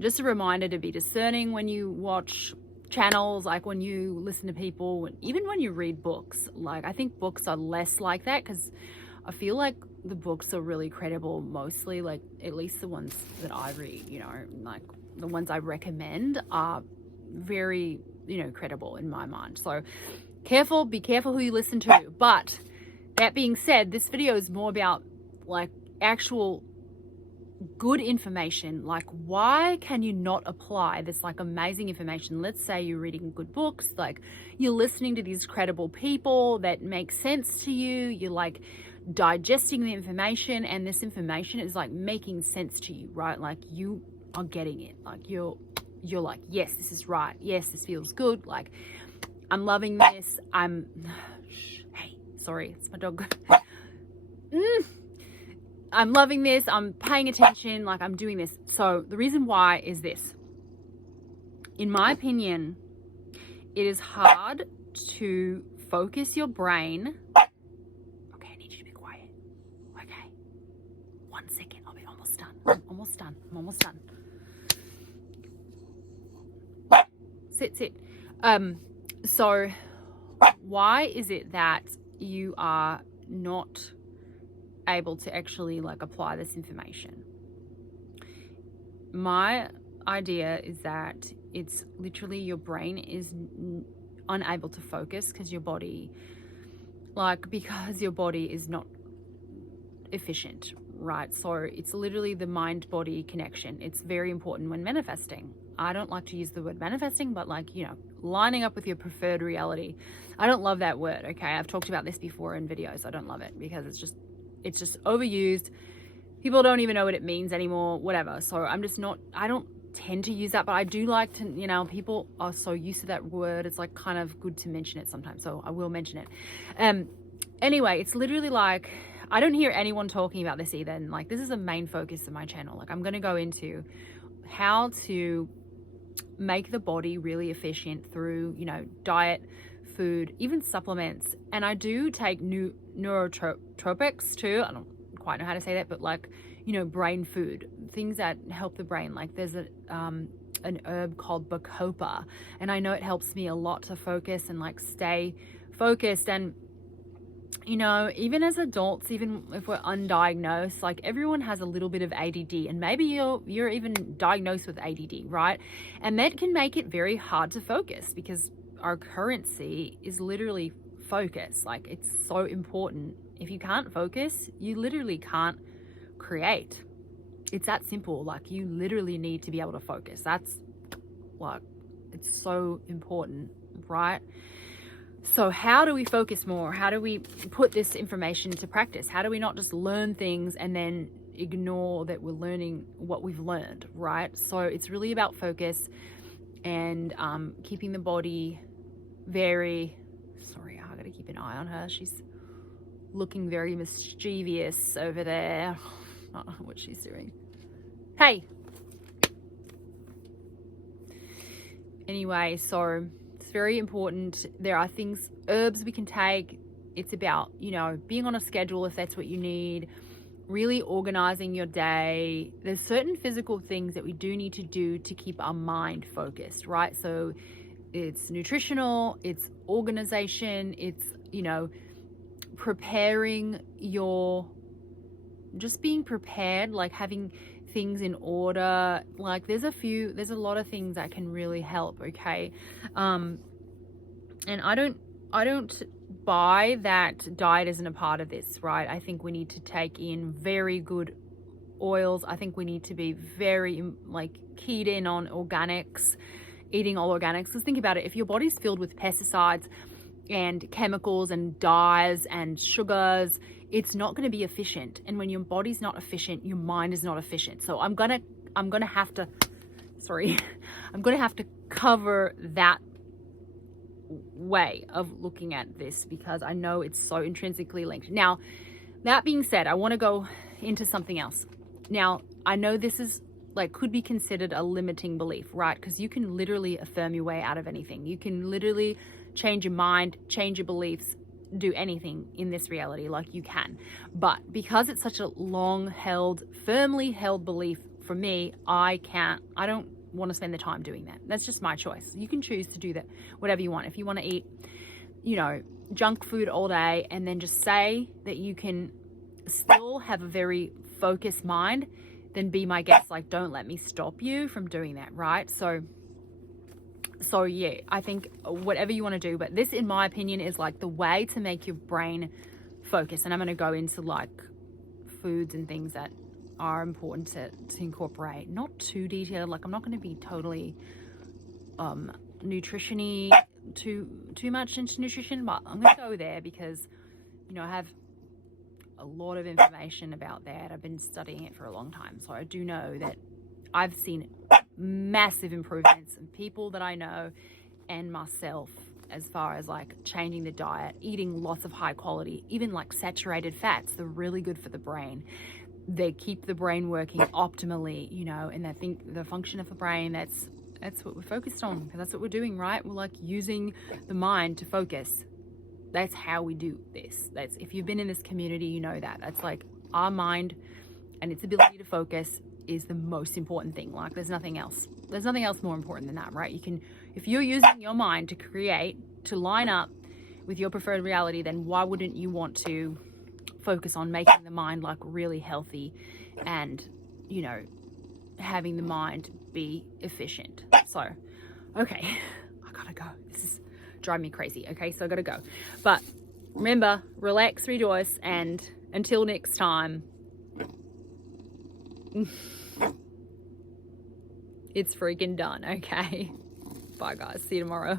just a reminder to be discerning when you watch channels, like when you listen to people, even when you read books. Like, I think books are less like that, because I feel like the books are really credible mostly, like at least the ones that I read, you know, like the ones I recommend are very, you know, credible in my mind. So be careful who you listen to. But that being said, this video is more about like actual good information. Like, why can you not apply this like amazing information? Let's say you're reading good books, like you're listening to these credible people that make sense to you, you're like digesting the information, and this information is like making sense to you, right? Like you are getting it, like you're like, yes, this is right, yes, this feels good, like I'm loving this. Hey, sorry, it's my dog. I'm loving this, I'm paying attention, like I'm doing this. So the reason why is this. In my opinion, it is hard to focus your brain. Okay, I need you to be quiet. Okay, 1 second, I'll be almost done. I'm almost done. Sit. So why is it that you are not able to actually like apply this information? My idea is that it's literally your brain is unable to focus because your body is not efficient, right? So it's literally the mind-body connection. It's very important when manifesting. I don't like to use the word manifesting, but like, you know, lining up with your preferred reality. I don't love that word, okay? I've talked about this before in videos. I don't love it because it's just overused. People don't even know what it means anymore, whatever. So I don't tend to use that, but I do like to, you know, people are so used to that word. It's like kind of good to mention it sometimes. So I will mention it. Anyway, it's literally like, I don't hear anyone talking about this either. And like, this is a main focus of my channel. Like, I'm going to go into how to make the body really efficient through, you know, diet, food, even supplements. And I do take neurotropics too. I don't quite know how to say that, but like, you know, brain food, things that help the brain. Like there's an herb called bacopa, and I know it helps me a lot to focus and like stay focused. And you know, even as adults, even if we're undiagnosed, like everyone has a little bit of ADD, and maybe you're even diagnosed with ADD, right? And that can make it very hard to focus, because our currency is literally focus. Like, it's so important. If you can't focus, you literally can't create. It's that simple. Like, you literally need to be able to focus. That's like, it's so important, right? So how do we focus more? How do we put this information into practice? How do we not just learn things and then ignore that we're learning what we've learned, right? So it's really about focus and keeping the body very, sorry, I gotta keep an eye on her. She's looking very mischievous over there. I don't know what she's doing. Hey. Anyway, so it's very important. There are things, herbs we can take. It's about, you know, being on a schedule if that's what you need, really organizing your day. There's certain physical things that we do need to do to keep our mind focused, right? So it's nutritional, it's organization, it's, you know, preparing just being prepared, like having things in order. Like there's a lot of things that can really help, okay? And I don't buy that diet isn't a part of this, right? I think we need to take in very good oils. I think we need to be very like keyed in on organics, eating all organics. Because think about it, if your body's filled with pesticides and chemicals and dyes and sugars, it's not going to be efficient. And when your body's not efficient, your mind is not efficient. So I'm gonna have to cover that way of looking at this, because I know it's so intrinsically linked. Now, that being said, I want to go into something else. Now, I know this is like could be considered a limiting belief, right? Because you can literally affirm your way out of anything. You can literally change your mind, change your beliefs, do anything in this reality, like you can. But because it's such a long held, firmly held belief for me, I don't want to spend the time doing that. That's just my choice. You can choose to do that, whatever you want. If you want to eat, junk food all day and then just say that you can still have a very focused mind, then be my guest. Like, don't let me stop you from doing that, right? So yeah, I think whatever you want to do, but this, in my opinion, is like the way to make your brain focus. And I'm going to go into like foods and things that are important to incorporate. Not too detailed. Like, I'm not going to be totally nutrition-y, too much into nutrition, but I'm going to go there because, I have a lot of information about that. I've been studying it for a long time. So I do know that I've seen massive improvements in people that I know and myself, as far as like changing the diet, eating lots of high quality, even like saturated fats. They're really good for the brain. They keep the brain working optimally, and I think the function of the brain, that's what we're focused on, because that's what we're doing, right? We're like using the mind to focus. That's how we do this. If you've been in this community, you know that's like our mind and its ability to focus is the most important thing. Like, there's nothing else more important than that, right? If you're using your mind to line up with your preferred reality, then why wouldn't you want to focus on making the mind like really healthy and, having the mind be efficient? So, okay, I gotta go. This is driving me crazy. Okay, so I gotta go. But remember, relax, rejoice, and until next time, it's freaking done. Okay, bye guys, see you tomorrow.